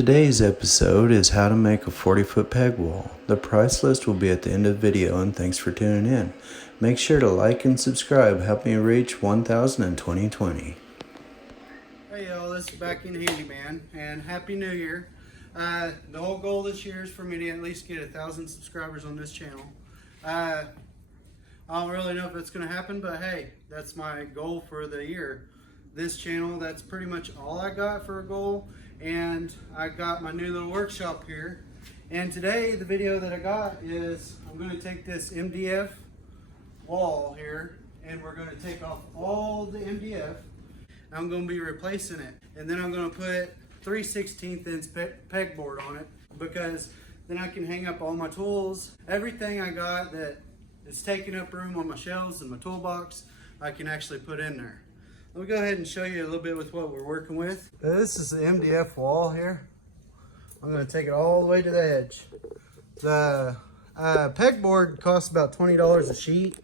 Today's episode is how to make a 40-foot peg wall. The price list will be at the end of the video, and thanks for tuning in. Make sure to like and subscribe. Help me reach 1,000 in 2020. Hey y'all, this is Back in Handyman, and Happy New Year. The whole goal this year is for me to at least get 1,000 subscribers on this channel. I don't really know if it's going to happen, but hey, that's my goal for the year. This channel, that's pretty much all I got for a goal, and I got my new little workshop here. And today, the video that I got is I'm going to take this MDF wall here, and we're going to take off all the MDF. I'm going to be replacing it, and then I'm going to put 3/16 inch pegboard on it, because then I can hang up all my tools. Everything I got that is taking up room on my shelves and my toolbox, I can actually put in there. Let me go ahead and show you a little bit with what we're working with. This is the MDF wall here. I'm going to take it all the way to the edge. The pegboard costs about $20 a sheet,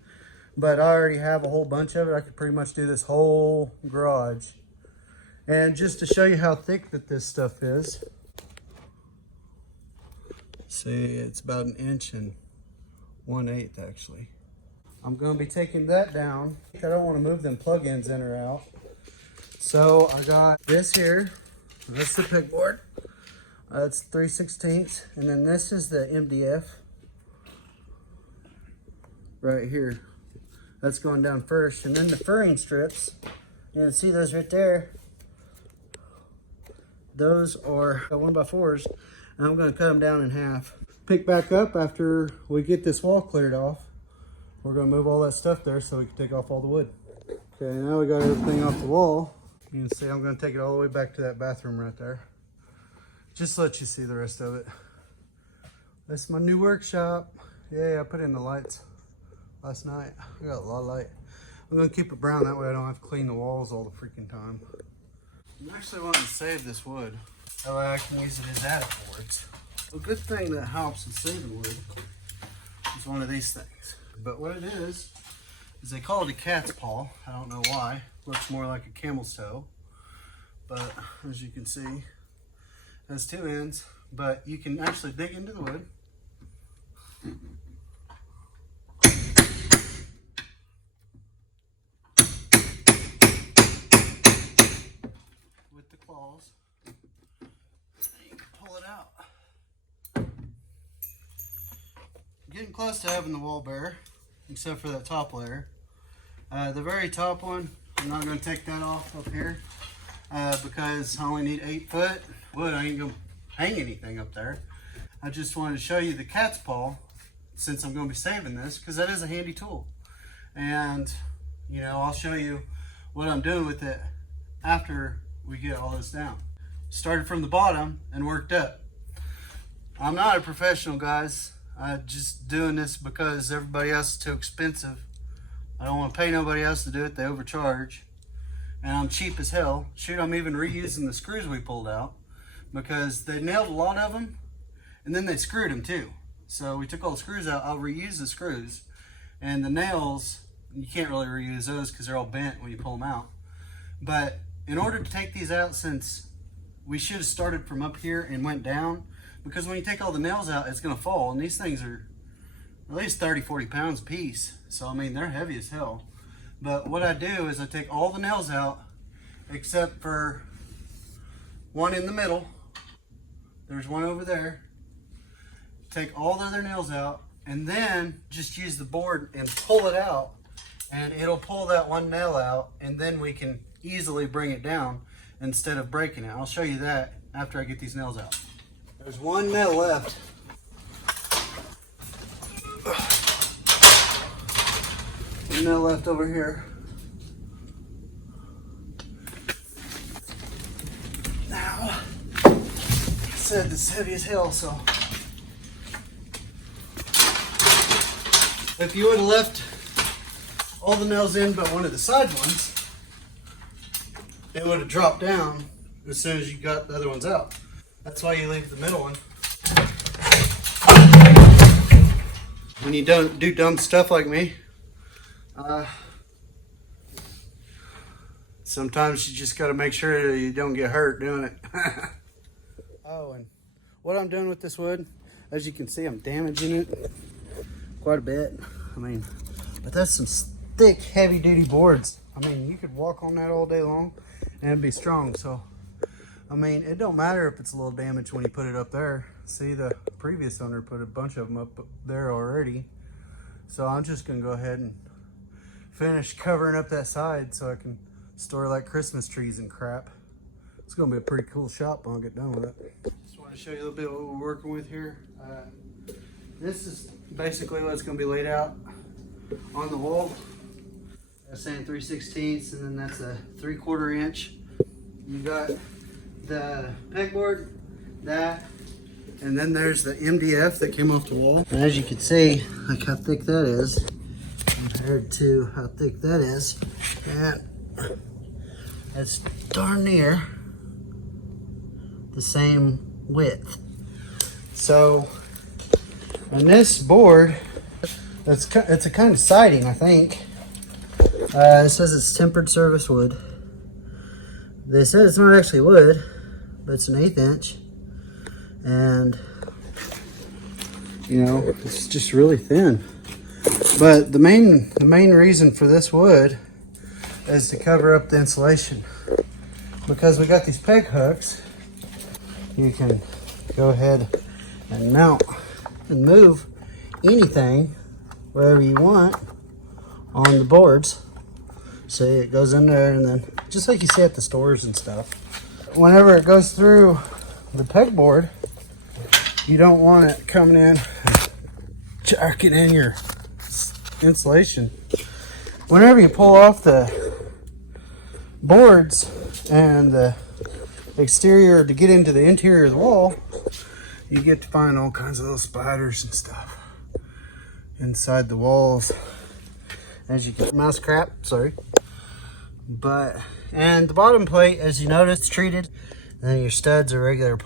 but I already have a whole bunch of it. I could pretty much do this whole garage. And just to show you how thick that this stuff is, see, it's about 1 1/8 actually. I'm going to be taking that down. I don't want to move them plug-ins in or out. So I got this here. That's the pegboard. It's 3/16, and then this is the MDF right here. That's going down first, and then the furring strips. You can see those right there. Those are 1x4s, and I'm going to cut them down in half. Pick back up after we get this wall cleared off. We're going to move all that stuff there so we can take off all the wood. Okay, now we got everything off the wall. You can see I'm going to take it all the way back to that bathroom right there. Just to let you see the rest of it. This is my new workshop. Yeah, I put in the lights last night. I got a lot of light. I'm going to keep it brown, that way I don't have to clean the walls all the freaking time. I'm actually wanting to save this wood. That way I can use it as attic boards. A good thing that helps with saving wood is one of these things. But what it is they call it a cat's paw. I don't know why. Looks more like a camel's toe. But as you can see, it has 2 ends. But you can actually dig into the wood. With the claws. And you can pull it out. Getting close to having the wall bare, except for that top layer. The very top one, I'm not going to take that off up here because I only need 8 foot wood. I ain't going to hang anything up there. I just wanted to show you the cat's paw, since I'm going to be saving this, because that is a handy tool. And you know, I'll show you what I'm doing with it after we get all this down. Started from the bottom and worked up. I'm not a professional, guys. I'm just doing this because everybody else is too expensive. I don't want to pay nobody else to do it. They overcharge. And I'm cheap as hell. Shoot, I'm even reusing the screws we pulled out, because they nailed a lot of them and then they screwed them too. So we took all the screws out. I'll reuse the screws. And the nails, you can't really reuse those because they're all bent when you pull them out. But in order to take these out, since we should have started from up here and went down, because when you take all the nails out, it's going to fall. And these things are at least 30-40 pounds a piece. So, I mean, they're heavy as hell. But what I do is I take all the nails out, except for one in the middle. There's one over there. Take all the other nails out, and then just use the board and pull it out. And it'll pull that one nail out, and then we can easily bring it down instead of breaking it. I'll show you that after I get these nails out. There's one nail left. One nail left over here. Now, I said this is heavy as hell, so if you would have left all the nails in but one of the side ones, it would have dropped down as soon as you got the other ones out. That's why you leave the middle one. When you don't do dumb stuff like me, sometimes you just got to make sure you don't get hurt doing it. Oh, and what I'm doing with this wood, as you can see, I'm damaging it quite a bit. I mean, but that's some thick, heavy duty boards. I mean, you could walk on that all day long and it'd be strong. So, I mean, it don't matter if it's a little damaged when you put it up there. See, the previous owner put a bunch of them up there already. So I'm just gonna go ahead and finish covering up that side so I can store like Christmas trees and crap. It's gonna be a pretty cool shop when I get done with it. Just want to show you a little bit what we're working with here. This is basically what's gonna be laid out on the wall. I'm saying 3/16, and then that's a 3/4 inch. You got the pegboard, that, and then there's the MDF that came off the wall. And as you can see, like how thick that is compared to how thick that is, and it's darn near the same width. So, and this board, it's a kind of siding, I think. It says it's tempered service wood. They said it's not actually wood, but it's an 1/8 inch. And, you know, it's just really thin. But the main reason for this wood is to cover up the insulation. Because we got these peg hooks, you can go ahead and mount and move anything wherever you want on the boards. So it goes in there, and then just like you see at the stores and stuff. Whenever it goes through the pegboard, you don't want it coming in jacking in your insulation. Whenever you pull off the boards and the exterior to get into the interior of the wall, you get to find all kinds of little spiders and stuff inside the walls. As you can, mouse crap, sorry. But, and the bottom plate, as you notice, it's treated. And then your studs are regular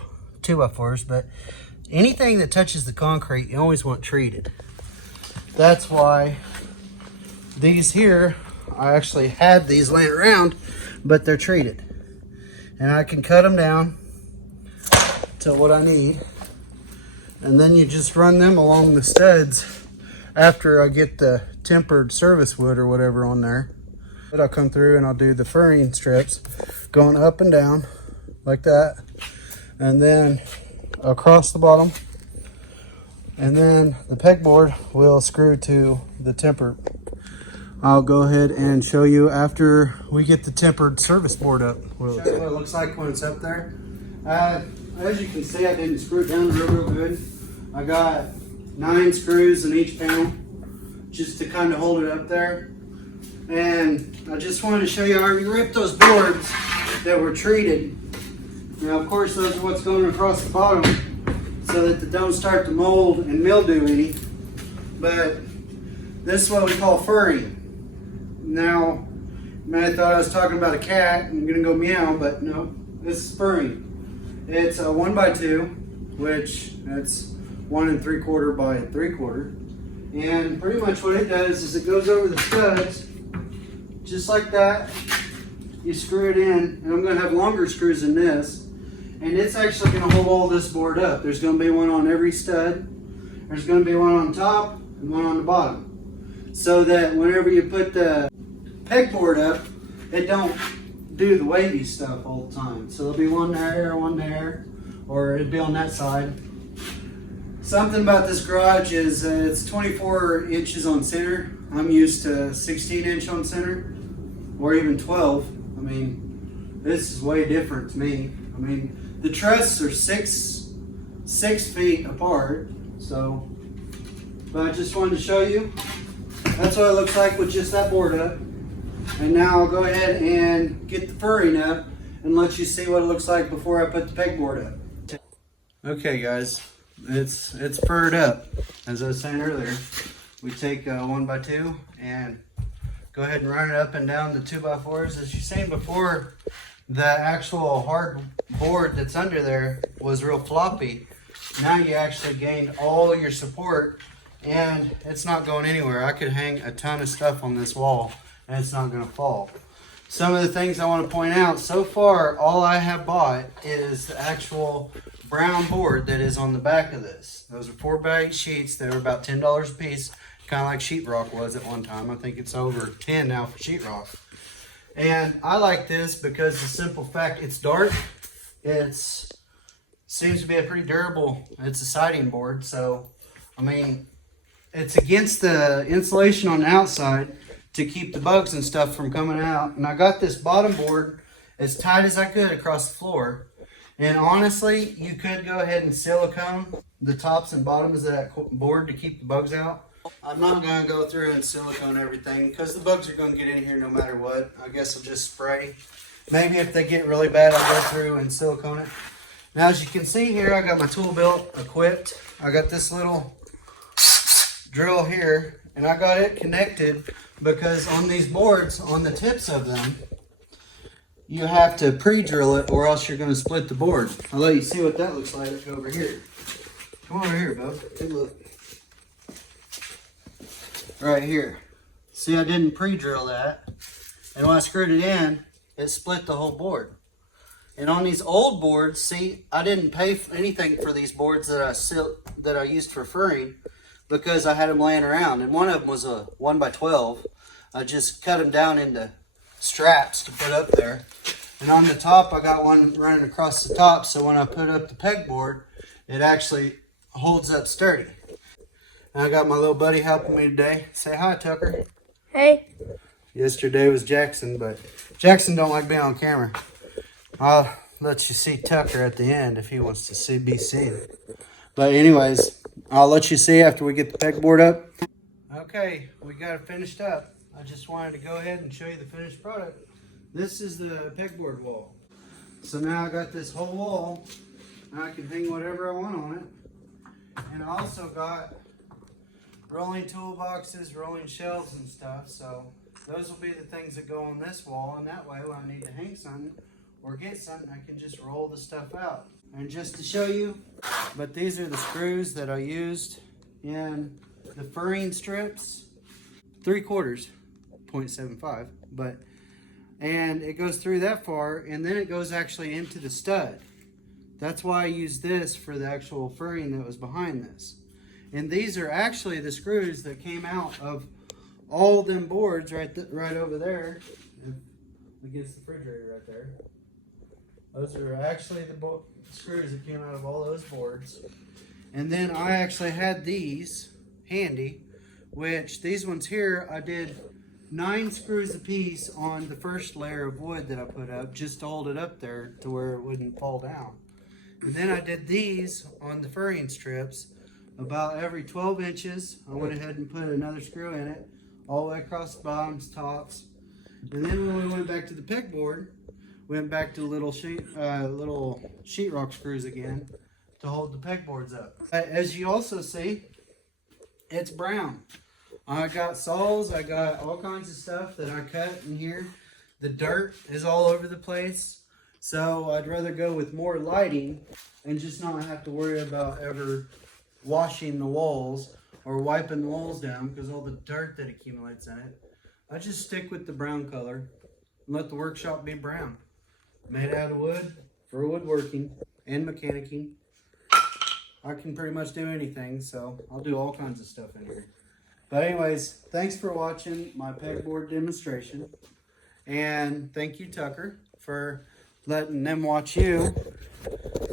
2x4s, but anything that touches the concrete, you always want treated. That's why these here, I actually had these laying around, but they're treated. And I can cut them down to what I need. And then you just run them along the studs after I get the tempered service wood or whatever on there. But I'll come through and I'll do the furring strips going up and down like that, and then across the bottom, and then the pegboard will screw to the tempered. I'll go ahead and show you after we get the tempered service board up what it looks like when it's up there. As you can see, I didn't screw it down real good. I got 9 screws in each panel just to kind of hold it up there. And I just wanted to show you, I already ripped those boards that were treated. Now, of course, those are what's going across the bottom so that they don't start to mold and mildew any. But this is what we call furring. Now, you may have thought I was talking about a cat and gonna go meow, but no, this is furring. It's a 1x2, which that's 1 3/4 by 3/4. And pretty much what it does is it goes over the studs, just like that. You screw it in, and I'm going to have longer screws than this, and it's actually going to hold all this board up. There's going to be one on every stud. There's going to be one on top and one on the bottom, so that whenever you put the pegboard up, it don't do the wavy stuff all the time. So there'll be one there, or it'll be on that side. Something about this garage is it's 24 inches on center. I'm used to 16 inch on center, or even 12. I mean, this is way different to me. I mean, the trusses are six feet apart. So, but I just wanted to show you. That's what it looks like with just that board up. And now I'll go ahead and get the furring up and let you see what it looks like before I put the pegboard up. Okay, guys. It's furred up. As I was saying earlier, we take 1x2 and go ahead and run it up and down the 2x4s. As you've seen before, the actual hard board that's under there was real floppy. Now you actually gained all your support, and it's not going anywhere. I could hang a ton of stuff on this wall and it's not going to fall. Some of the things I want to point out, so far all I have bought is the actual brown board that is on the back of this. Those are 4x8 sheets. They were about $10 a piece, kind of like sheetrock was at one time. I think it's over 10 now for sheetrock. And I like this because the simple fact it's dark. It's seems to be a pretty durable. It's a siding board, so I mean it's against the insulation on the outside to keep the bugs and stuff from coming out. And I got this bottom board as tight as I could across the floor. And honestly, you could go ahead and silicone the tops and bottoms of that board to keep the bugs out. I'm not going to go through and silicone everything because the bugs are going to get in here no matter what. I guess I'll just spray. Maybe if they get really bad, I'll go through and silicone it. Now, as you can see here, I got my tool belt equipped. I got this little drill here, and I got it connected because on these boards, on the tips of them, you have to pre-drill it or else you're going to split the board. I'll let you see what that looks like over here. Come over here, bub. Take a look. Right here. See, I didn't pre-drill that. And when I screwed it in, it split the whole board. And on these old boards, see, I didn't pay anything for these boards that I used for furring because I had them laying around. And one of them was a 1x12. I just cut them down into straps to put up there. And on the top, I got one running across the top, so when I put up the pegboard, it actually holds up sturdy. And I got my little buddy helping me today. Say hi, Tucker. Hey. Yesterday was Jackson, but Jackson don't like being on camera. I'll let you see Tucker at the end if he wants to be seen. But anyways, I'll let you see after we get the pegboard up. Okay, we got it finished up. I just wanted to go ahead and show you the finished product. This is the pegboard wall. So now I got this whole wall, and I can hang whatever I want on it. And I also got rolling toolboxes, rolling shelves and stuff. So those will be the things that go on this wall, and that way when I need to hang something or get something, I can just roll the stuff out. And just to show you, but these are the screws that I used in the furring strips. 3/4, 0.75, and it goes through that far, and then it goes actually into the stud. That's why I used this for the actual furring that was behind this. And these are actually the screws that came out of all them boards right over there. Against the refrigerator right there. Those are actually the screws that came out of all those boards. And then I actually had these handy, which these ones here, I did 9 screws a piece on the first layer of wood that I put up just to hold it up there to where it wouldn't fall down. And then I did these on the furring strips about every 12 inches. I went ahead and put another screw in it all the way across the bottoms, tops. And then when we went back to the pegboard, went back to little sheetrock screws again to hold the pegboards up. As you also see, it's brown. I got saws, I got all kinds of stuff that I cut in here. The dirt is all over the place. So I'd rather go with more lighting and just not have to worry about ever washing the walls or wiping the walls down because all the dirt that accumulates in it. I just stick with the brown color and let the workshop be brown. Made out of wood for woodworking and mechanicking. I can pretty much do anything, so I'll do all kinds of stuff in here. But anyways, thanks for watching my pegboard demonstration. And thank you, Tucker, for letting them watch you.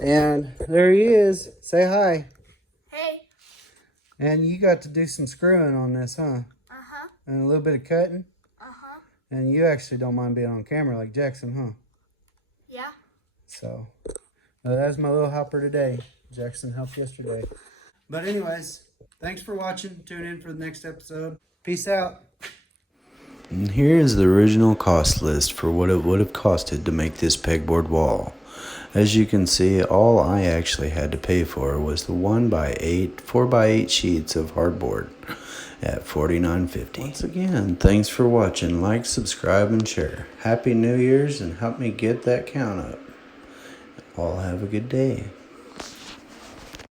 And there he is. Say hi. Hey. And you got to do some screwing on this, huh? Uh-huh. And a little bit of cutting? Uh-huh. And you actually don't mind being on camera like Jackson, huh? Yeah. So, that's my little helper today. Jackson helped yesterday. But anyways, thanks for watching. Tune in for the next episode. Peace out. And here is the original cost list for what it would have costed to make this pegboard wall. As you can see, all I actually had to pay for was the 4x8 sheets of hardboard at $49.50. Once again, thanks for watching. Like, subscribe, and share. Happy New Year's, and help me get that count up. All have a good day.